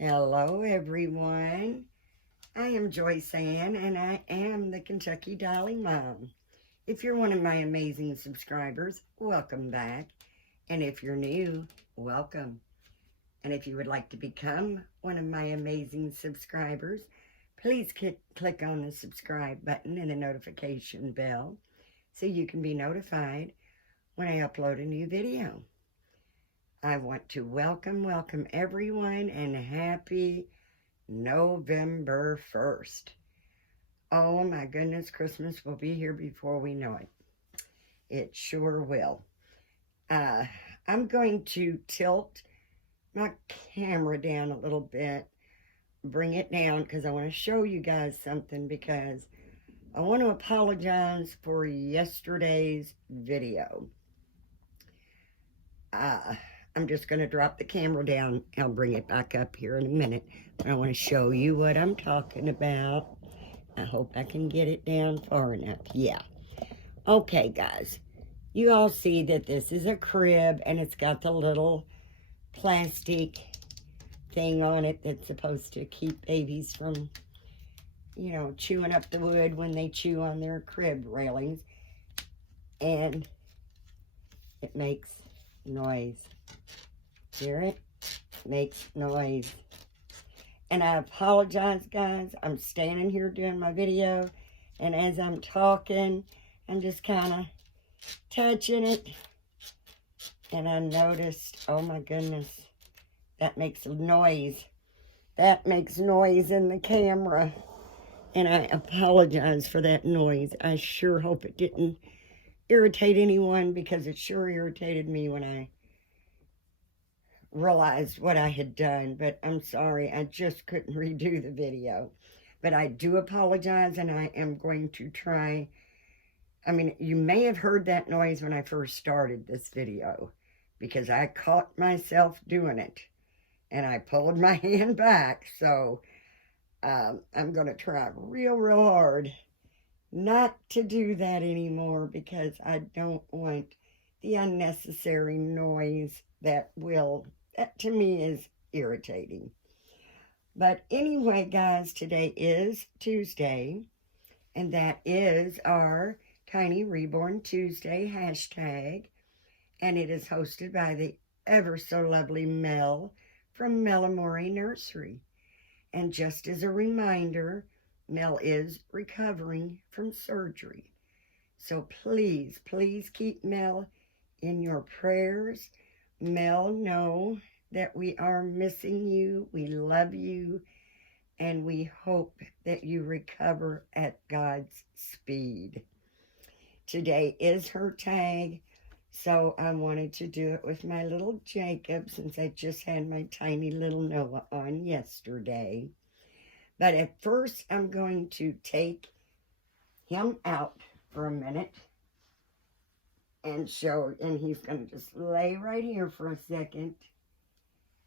Hello, everyone. I am Joyce Ann, and I am the Kentucky Dolly Mom. If you're one of my amazing subscribers, welcome back. And if you're new, welcome. And if you would like to become one of my amazing subscribers, please click on the subscribe button and the notification bell so you can be notified when I upload a new video. I want to welcome everyone and happy November 1st. Oh my goodness, Christmas will be here before we know it. It sure will. I'm going to tilt my camera down a little bit, bring it down because I want to show you guys something, because I want to apologize for yesterday's video. I'm just going to drop the camera down. I'll bring it back up here in a minute. I want to show you what I'm talking about. I hope I can get it down far enough. Yeah. Okay, guys. You all see that this is a crib, and it's got the little plastic thing on it that's supposed to keep babies from, chewing up the wood when they chew on their crib railings. And it makes noise. Hear it? Makes noise. And I apologize, guys. I'm standing here doing my video, and as I'm talking, I'm just kind of touching it, and I noticed, oh my goodness, that makes noise. That makes noise in the camera, and I apologize for that noise. I sure hope it didn't irritate anyone, because it sure irritated me when I realized what I had done. But I'm sorry, I just couldn't redo the video. But I do apologize, and I am going to try. I mean, you may have heard that noise when I first started this video, because I caught myself doing it, and I pulled my hand back. So I'm going to try real hard not to do that anymore, because I don't want the unnecessary noise that to me is irritating. But anyway, guys, today is Tuesday, and that is our Tiny Reborn Tuesday hashtag, and it is hosted by the ever so lovely Mel from Amorè Nursery. And just as a reminder, Mel is recovering from surgery. So please keep Mel in your prayers. Mel, know that we are missing you, we love you, and we hope that you recover at God's speed. Today is her tag, so I wanted to do it with my little Jacob, since I just had my tiny little Noah on yesterday. But at first, I'm going to take him out for a minute and he's going to just lay right here for a second,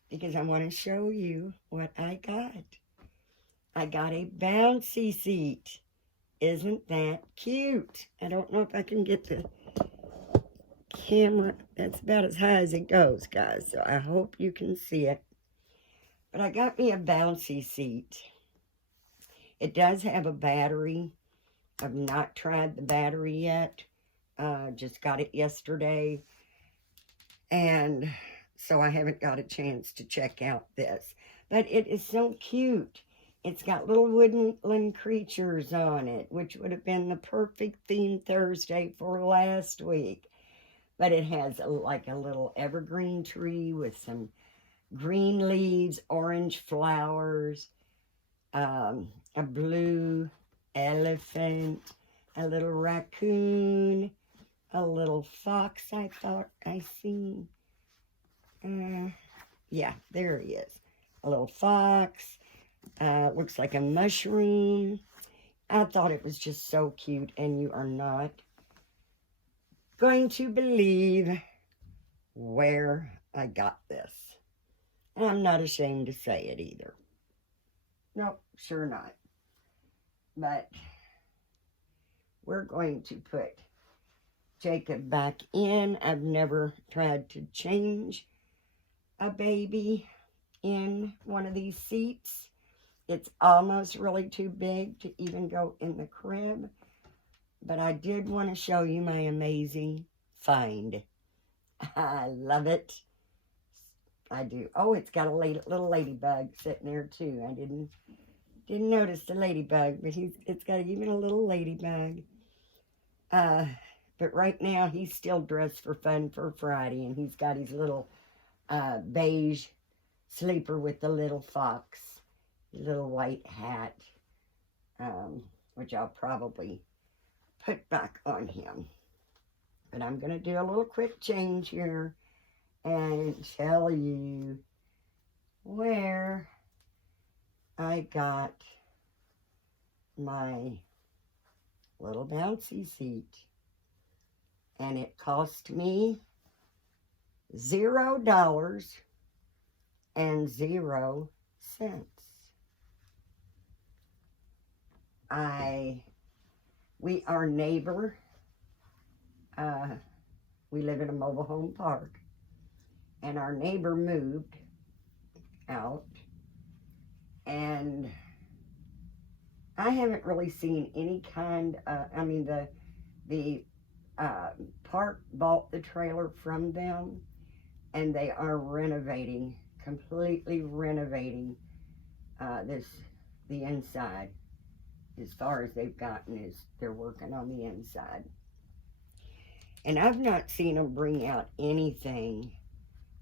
because I want to show you what I got. I got a bouncy seat. Isn't that cute? I don't know if I can get the camera. That's about as high as it goes, guys, so I hope you can see it. But I got me a bouncy seat. It does have a battery. I've not tried the battery yet. Just got it yesterday, and so I haven't got a chance to check out this. But it is so cute. It's got little woodland creatures on it, which would have been the perfect theme Thursday for last week. But it has like a little evergreen tree with some green leaves, orange flowers, a blue elephant, a little raccoon, a little fox I thought I seen. Yeah, there he is. A little fox. Looks like a mushroom. I thought it was just so cute, and you are not going to believe where I got this. And I'm not ashamed to say it either. Nope, sure not. But we're going to put Jacob back in. I've never tried to change a baby. in one of these seats. It's almost really too big to even go in the crib. But I did want to show you my amazing find. I love it. I do. Oh, it's got a little ladybug sitting there too. I didn't notice the ladybug, but it's got even a little ladybug. But right now he's still dressed for fun for Friday, and he's got his little beige sleeper with the little fox, little white hat, which I'll probably put back on him. But I'm going to do a little quick change here and tell you where I got my little bouncy seat. And it cost me $0 and 0 cents. Our neighbor, we live in a mobile home park, and our neighbor moved out, and I haven't really seen any kind of, the park bought the trailer from them, and they are renovating, completely renovating the inside. As far as they've gotten is they're working on the inside. And I've not seen them bring out anything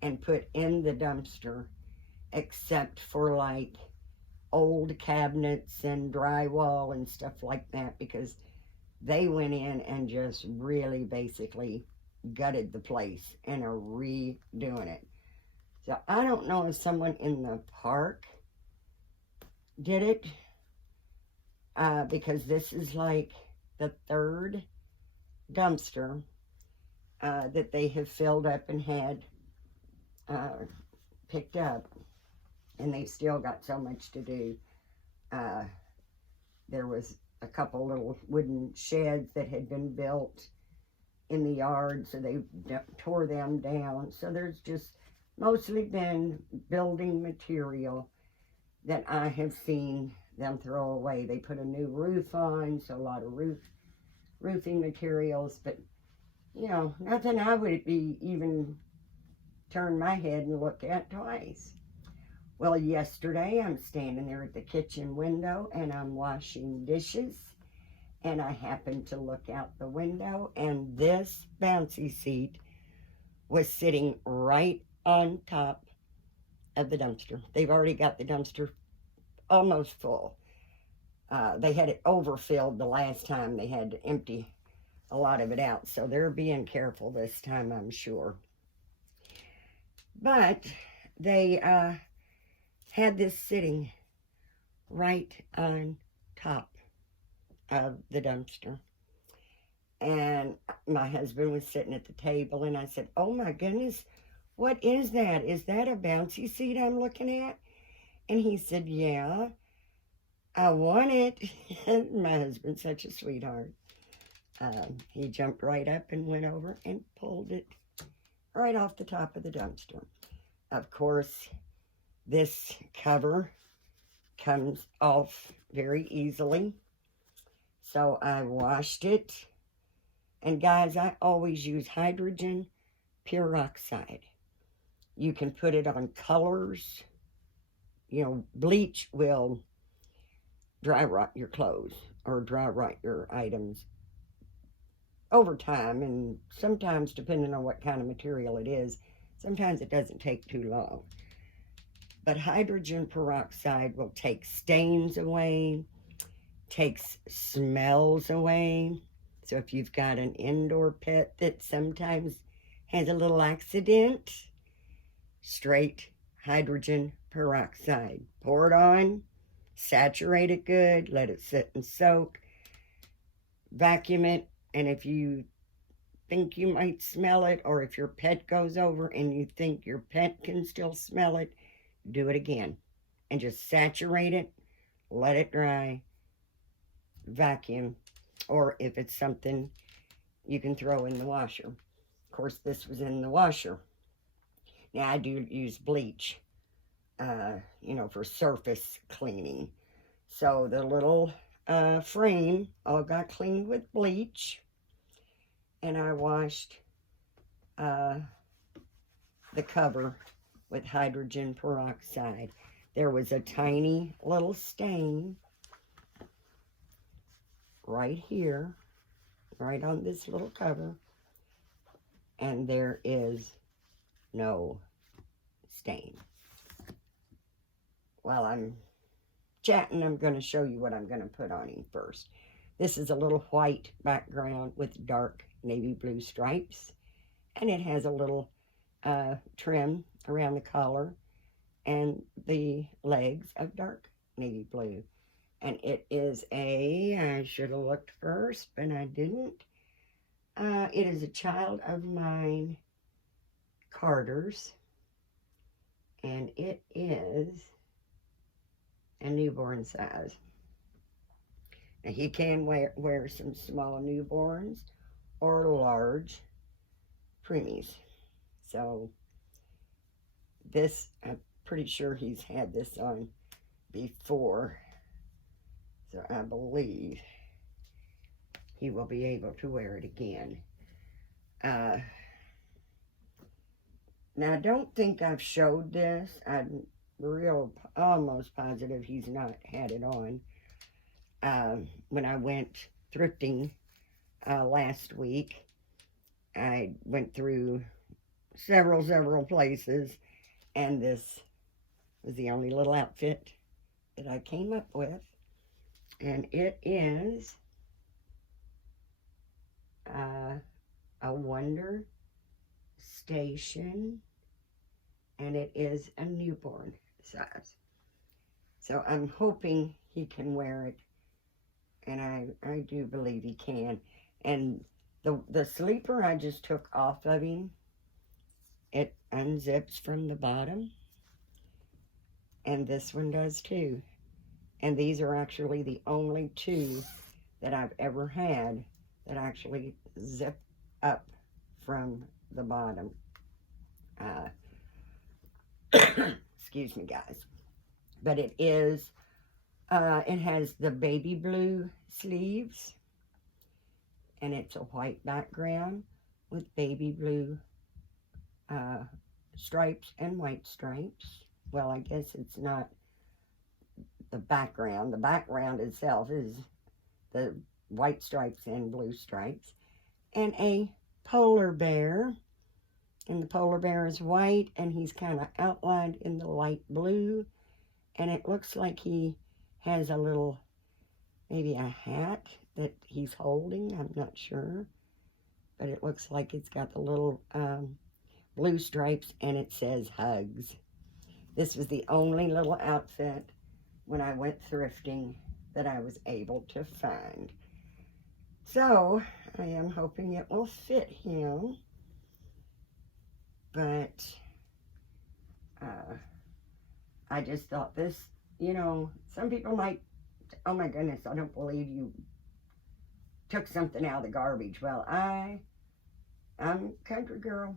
and put in the dumpster except for like old cabinets and drywall and stuff like that, because they went in and just really basically gutted the place and are redoing it. So I don't know if someone in the park did it, because this is like the third dumpster that they have filled up and had picked up, and they've still got so much to do. There was a couple little wooden sheds that had been built in the yard, so they tore them down. So there's just mostly been building material that I have seen them throw away. They put a new roof on, so a lot of roofing materials, but you know, nothing I would be even turn my head and look at twice. Well, yesterday I'm standing there at the kitchen window and I'm washing dishes, and I happened to look out the window, and this bouncy seat was sitting right on top of the dumpster. They've already got the dumpster almost full. They had it overfilled the last time. They had to empty a lot of it out, so they're being careful this time, I'm sure. But they had this sitting right on top of the dumpster, and my husband was sitting at the table, and I said, "Oh my goodness, what is that? Is that a bouncy seat I'm looking at?" And he said, "Yeah, I want it." My husband's such a sweetheart. He jumped right up and went over and pulled it right off the top of the dumpster. Of course, this cover comes off very easily, so I washed it. And guys, I always use hydrogen peroxide. You can put it on colors. You know, bleach will dry rot your clothes or dry rot your items over time, and sometimes, depending on what kind of material it is, sometimes it doesn't take too long. But hydrogen peroxide will take stains away, takes smells away. So if you've got an indoor pet that sometimes has a little accident, straight hydrogen peroxide. Pour it on, saturate it good, let it sit and soak, vacuum it, and if you think you might smell it, or if your pet goes over and you think your pet can still smell it, do it again. And just saturate it, let it dry, vacuum, or if it's something you can throw in the washer. Of course, this was in the washer. Now, I do use bleach you know, for surface cleaning. So the little frame all got cleaned with bleach, and I washed the cover with hydrogen peroxide. There was a tiny little stain right here, right on this little cover, and there is no stain. While I'm chatting, I'm going to show you what I'm going to put on him first. This is a little white background with dark navy blue stripes, and it has a little trim around the collar and the legs of dark navy blue. And it is I should have looked first, but I didn't. It is a child of mine, Carter's, and it is a newborn size. Now he can wear some small newborns or large preemies. So this, I'm pretty sure he's had this on before. So I believe he will be able to wear it again. Now I don't think I've showed this. I'm almost positive he's not had it on. When I went thrifting last week, I went through several places, and this was the only little outfit that I came up with. And it is a Wonder Station, and it is a newborn size. So I'm hoping he can wear it, and I do believe he can. And the sleeper I just took off of him, it unzips from the bottom, and this one does too. And these are actually the only two that I've ever had that actually zip up from the bottom. Excuse me, guys. But it has the baby blue sleeves, and it's a white background with baby blue stripes and white stripes. Well, I guess it's not the background. The background itself is the white stripes and blue stripes. And a polar bear. And the polar bear is white, and he's kind of outlined in the light blue. And it looks like he has a little, maybe a hat that he's holding. I'm not sure. But it looks like it's got the little blue stripes, and it says hugs. This was the only little outfit when I went thrifting that I was able to find. So I am hoping it will fit him. But I just thought this, you know, some people might, oh my goodness, I don't believe you took something out of the garbage. Well, I'm a country girl,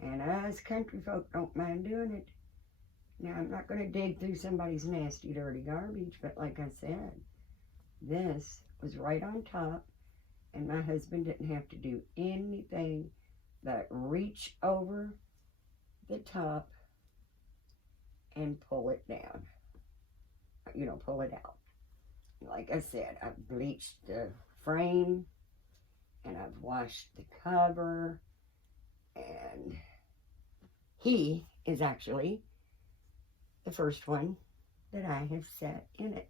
and us country folk don't mind doing it. Now, I'm not going to dig through somebody's nasty, dirty garbage, but like I said, this was right on top, and my husband didn't have to do anything but reach over the top and pull it down. You know, pull it out. Like I said, I've bleached the frame, and I've washed the cover, and he is actually the first one that I have set in it.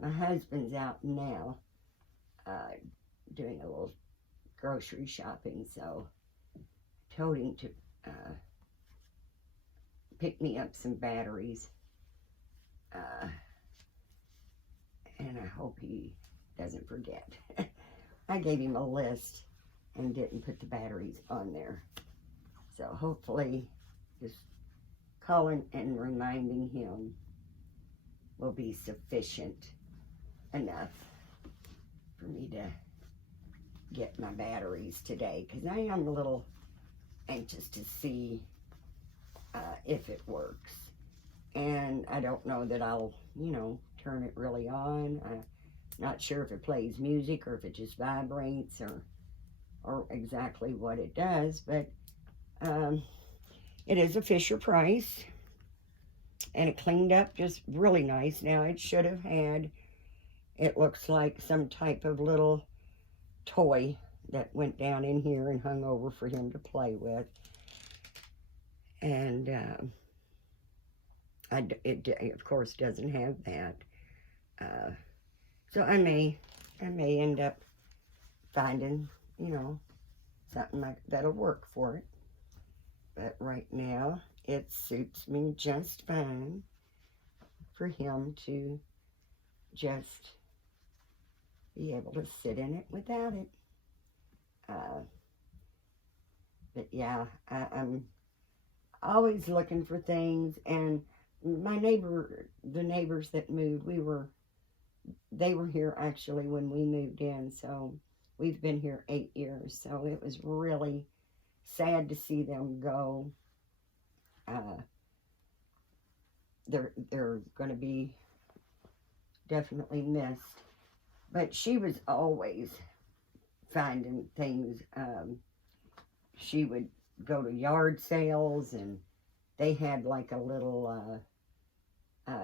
My husband's out now doing a little grocery shopping, so I told him to pick me up some batteries, and I hope he doesn't forget. I gave him a list and didn't put the batteries on there, so hopefully just calling and reminding him will be sufficient enough for me to get my batteries today, because I am a little anxious to see if it works. And I don't know that I'll, turn it really on. I'm not sure if it plays music or if it just vibrates or exactly what it does, but it is a Fisher Price, and it cleaned up just really nice. Now, it should have had, it looks like some type of little toy that went down in here and hung over for him to play with. And it of course doesn't have that. So I may end up finding, something that'll work for it. But right now, it suits me just fine for him to just be able to sit in it without it. But yeah, I'm always looking for things, and the neighbors that moved, they were here actually when we moved in, so we've been here 8 years, so it was really sad to see them go. They're going to be definitely missed, but she was always finding things. She would go to yard sales, and they had like a little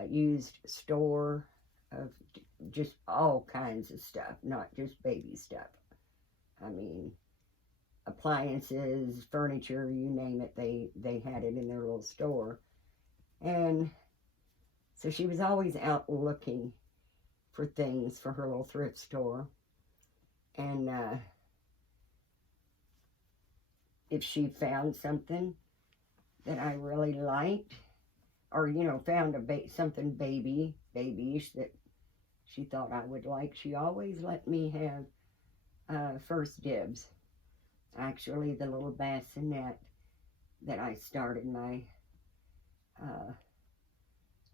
used store of just all kinds of stuff, not just baby stuff. I mean, appliances, furniture, you name it, they had it in their little store. And so she was always out looking for things for her little thrift store. And if she found something that I really liked, or found something babyish that she thought I would like, she always let me have first dibs. Actually, the little bassinet that I started my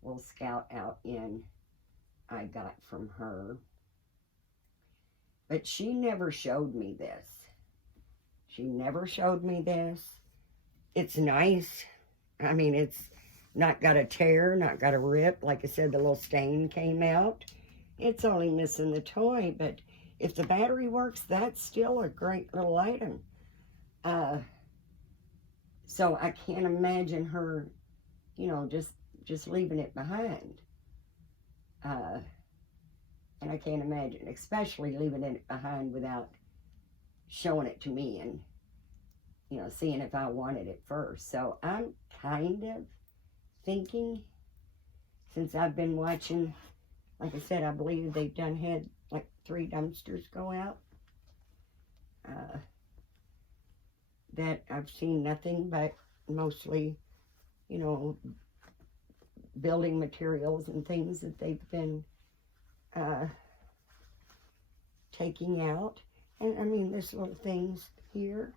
little scout out in, I got from her. But she never showed me this. She never showed me this. It's nice. I mean, it's not got a tear, not got a rip. Like I said, the little stain came out. It's only missing the toy, but if the battery works, that's still a great little item. So I can't imagine her, just leaving it behind. And I can't imagine, especially leaving it behind without showing it to me and, seeing if I wanted it first. So I'm kind of thinking, since I've been watching, like I said, I believe they've had like 3 dumpsters go out, that I've seen nothing but mostly, building materials and things that they've been taking out. And I mean, this little thing's here.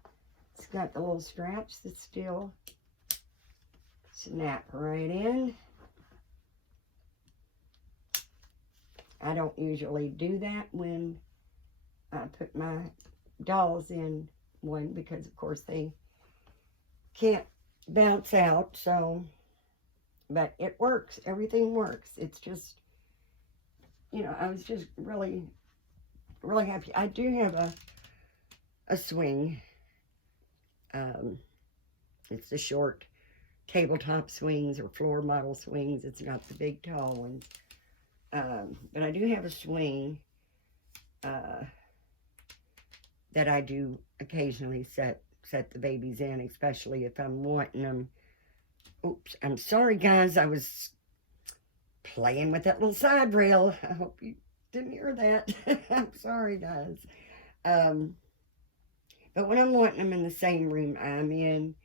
It's got the little straps that still snap right in. I don't usually do that when I put my dolls in one, because of course they can't bounce out, so, but it works. Everything works. It's just, I was just really happy. I do have a swing. It's the short tabletop swings or floor model swings. It's not the big tall ones. But I do have a swing that I do occasionally set the babies in, especially if I'm wanting them. Oops, I'm sorry guys, I was playing with that little side rail. I hope you didn't hear that. I'm sorry guys. But when I'm wanting them in the same room I'm in,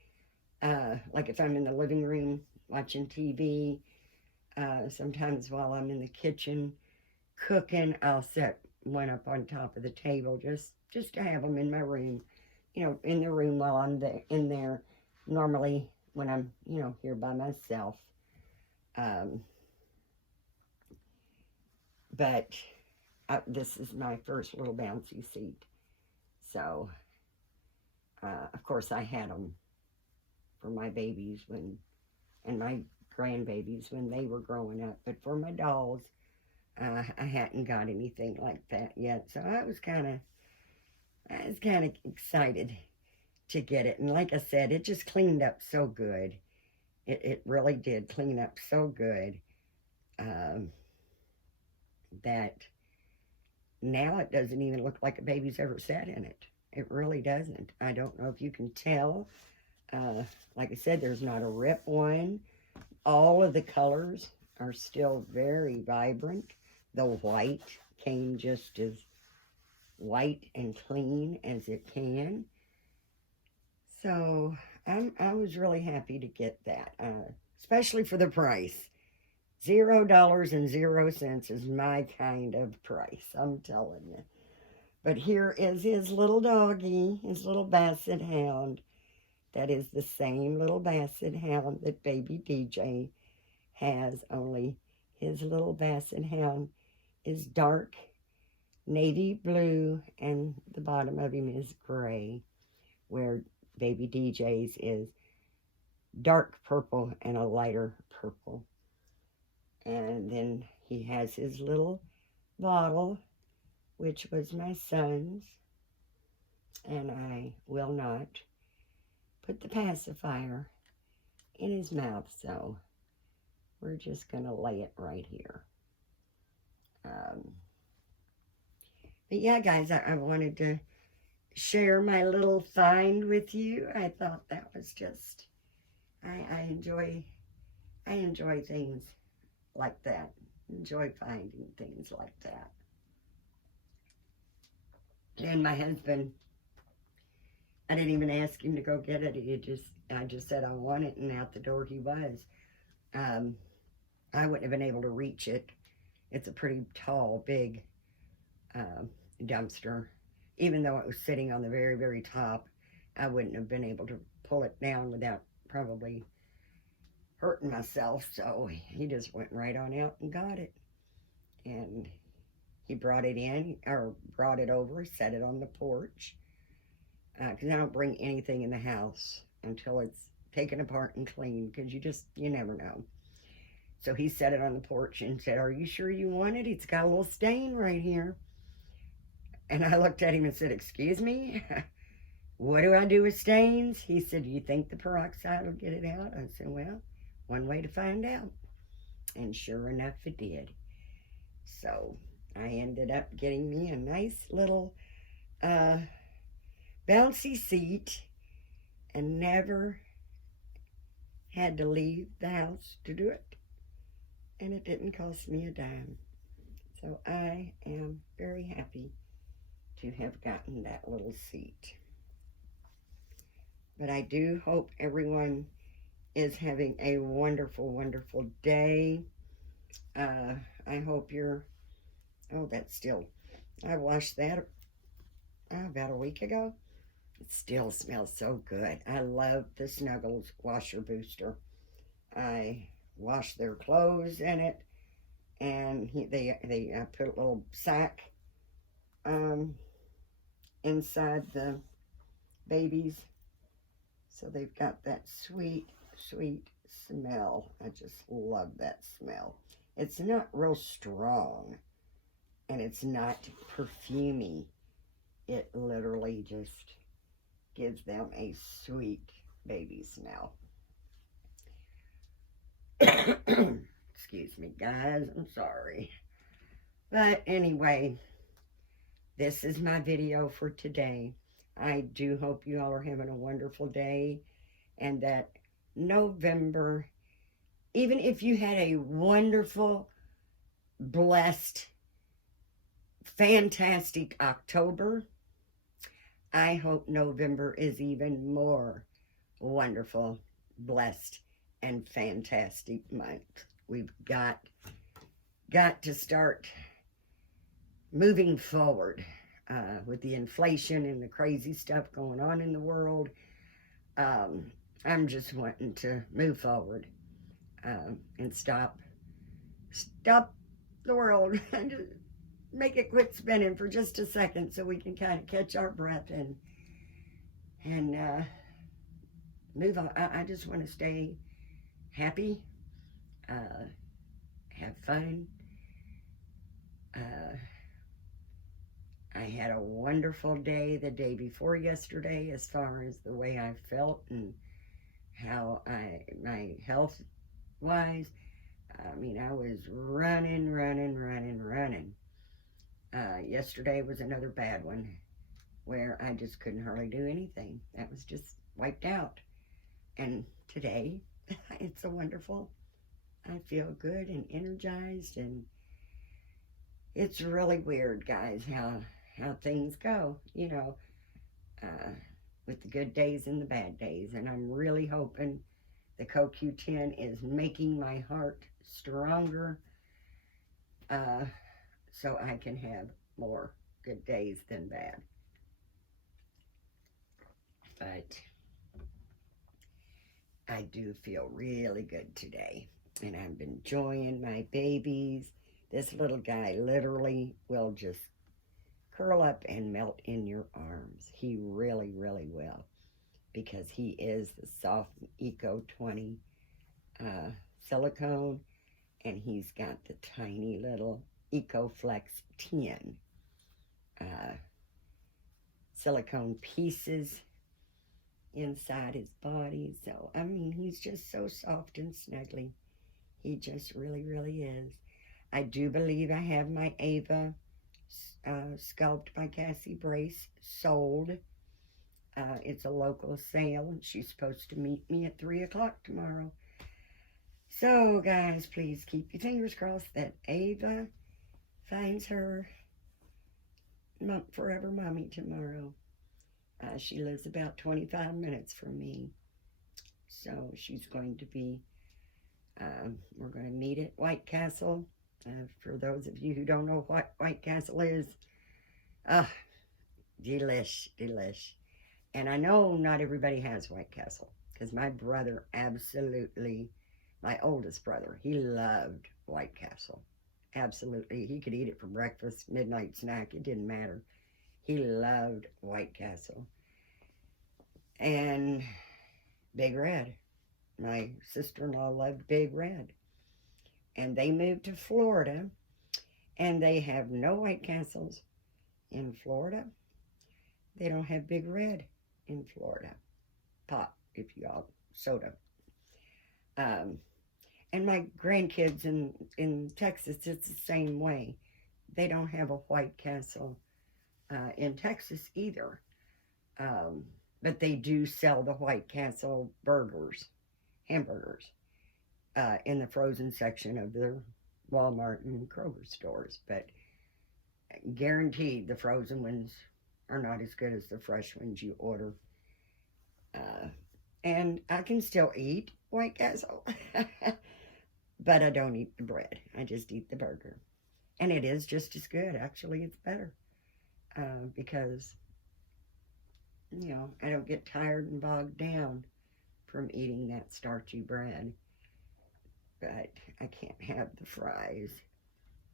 like if I'm in the living room watching TV, sometimes while I'm in the kitchen cooking, I'll set one up on top of the table just to have them in my room, in the room while I'm in there, normally when I'm, here by myself. But this is my first little bouncy seat. So, of course, I had them for my babies when and my grandbabies when they were growing up. But for my dolls, I hadn't got anything like that yet. So I was kind of excited to get it. And like I said, it just cleaned up so good. It really did clean up so good that now it doesn't even look like a baby's ever sat in it. It really doesn't. I don't know if you can tell. Like I said, there's not a rip one. All of the colors are still very vibrant. The white came just as white and clean as it can. So I was really happy to get that, especially for the price. $0.00 is my kind of price, I'm telling you. But here is his little doggy, his little basset hound. That is the same little basset hound that baby DJ has, only his little basset hound is dark navy blue and the bottom of him is gray, where baby DJ's is dark purple and a lighter purple. And then he has his little bottle, which was my son's, and I will not put the pacifier in his mouth, so we're just going to lay it right here. But yeah, guys, I wanted to share my little find with you. I thought that was just, I enjoy things like that. Enjoy finding things like that. And my husband, I didn't even ask him to go get it. I just said I want it, and out the door he was. I wouldn't have been able to reach it. It's a pretty tall, big dumpster. Even though it was sitting on the very, very top, I wouldn't have been able to pull it down without probably hurting myself. So he just went right on out and got it. And he brought it in, or brought it over, set it on the porch. Because I don't bring anything in the house until it's taken apart and cleaned, because you never know. So he set it on the porch and said, "Are you sure you want it? It's got a little stain right here." And I looked at him and said, "Excuse me? What do I do with stains?" He said, "Do you think the peroxide will get it out?" I said, "Well, one way to find out." And sure enough, it did. So I ended up getting me a nice little bouncy seat and never had to leave the house to do it. And it didn't cost me a dime. So I am very happy to have gotten that little seat. But I do hope everyone is having a wonderful, wonderful day. I hope you're, I washed that about a week ago. It still smells so good. I love the Snuggles washer booster. I wash their clothes in it, and they put a little sack inside the babies, so they've got that sweet, sweet smell. I just love that smell. It's not real strong, and it's not perfumey. It literally just gives them a sweet baby smell. Excuse me, guys, I'm sorry. But anyway, this is my video for today. I do hope you all are having a wonderful day, and that November, even if you had a wonderful, blessed, fantastic October, I hope November is even more wonderful, blessed, and fantastic month. We've got to start moving forward with the inflation and the crazy stuff going on in the world. I'm just wanting to move forward and stop the world and just make it quit spinning for just a second, so we can kind of catch our breath and move on. I just want to stay happy, have fun. Uh, I had a wonderful day the day before yesterday as far as the way I felt and how my health wise. I mean, I was running, running, running, running. Yesterday was another bad one where I just couldn't hardly do anything. That was just wiped out. And today, it's so wonderful. I feel good and energized, and it's really weird, guys, how things go, uh, with the good days and the bad days. And I'm really hoping the CoQ10 is making my heart stronger, uh, so I can have more good days than bad. But I do feel really good today, and I'm enjoying my babies. This little guy literally will just curl up and melt in your arms. He really, really will, because he is the Soft Eco 20 silicone, and he's got the tiny little EcoFlex 10 uh, silicone pieces inside his body. So, I mean, he's just so soft and snuggly. He just really is. I do believe I have my Ava Sculpt by Cassie Brace sold. It's a local sale, and she's supposed to meet me at 3 o'clock tomorrow. So, guys, please keep your fingers crossed that Ava finds her forever mommy tomorrow. She lives about 25 minutes from me. So she's going to be, we're going to meet at White Castle. For those of you who don't know what White Castle is, delish. And I know not everybody has White Castle, because my brother absolutely, my oldest brother, he loved White Castle. Absolutely. He could eat it for breakfast, midnight snack, it didn't matter. He loved White Castle. And Big Red. My sister-in-law loved Big Red. And they moved to Florida, and they have no White Castles in Florida. They don't have Big Red in Florida. Pop, if you all, soda. And my grandkids in Texas, it's the same way. They don't have a White Castle in Texas either. But they do sell the White Castle hamburgers, in the frozen section of their Walmart and Kroger stores. But guaranteed the frozen ones are not as good as the fresh ones you order. And I can still eat White Castle, but I don't eat the bread. I just eat the burger. And it is just as good. Actually, it's better, because, I don't get tired and bogged down from eating that starchy bread. But I can't have the fries.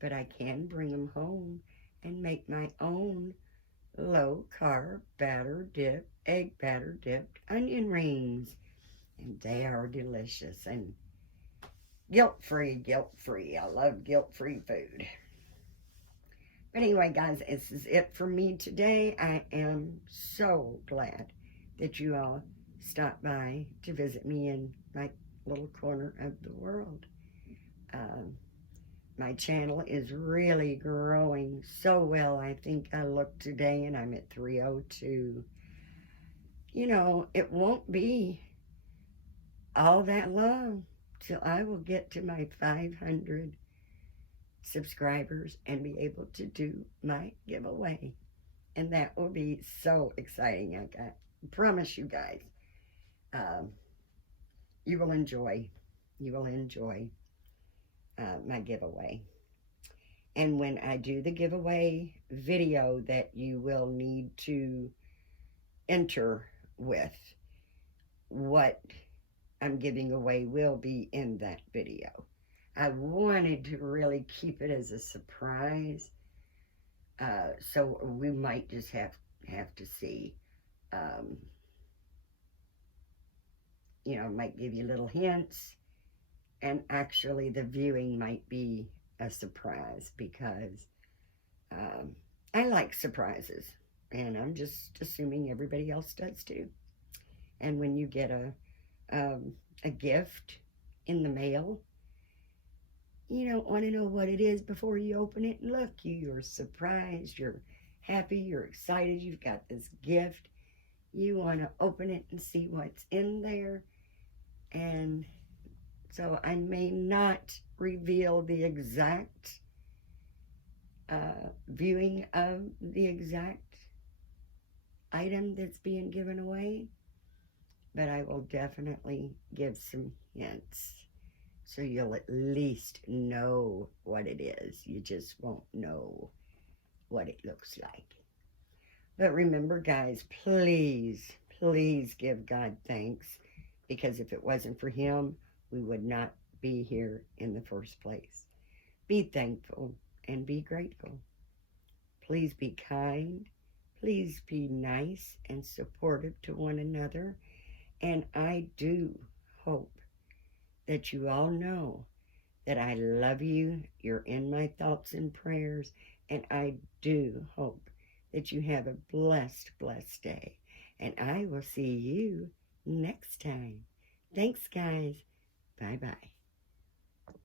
But I can bring them home and make my own low-carb egg batter dipped onion rings. And they are delicious and guilt-free. I love guilt-free food. But anyway, guys, this is it for me today. I am so glad that you all stopped by to visit me in my little corner of the world. My channel is really growing so well. I think I looked today and I'm at 302. It won't be all that long till I will get to my 500 subscribers and be able to do my giveaway. And that will be so exciting. I promise you guys, you will enjoy my giveaway. And when I do the giveaway video that you will need to enter with, what I'm giving away will be in that video. I wanted to really keep it as a surprise, so we might just have to see. Might give you little hints, And actually, the viewing might be a surprise because I like surprises. And I'm just assuming everybody else does too. And when you get a gift in the mail, you don't want to know what it is before you open it and look. You're surprised, you're happy, you're excited, you've got this gift. You want to open it and see what's in there. And so I may not reveal the exact viewing of the exact item that's being given away, but I will definitely give some hints so you'll at least know what it is. You just won't know what it looks like. But remember, guys, please, please give God thanks, because if it wasn't for Him, we would not be here in the first place. Be thankful and be grateful. Please be kind. Please be nice and supportive to one another. And I do hope that you all know that I love you. You're in my thoughts and prayers. And I do hope that you have a blessed, blessed day. And I will see you next time. Thanks, guys. Bye-bye.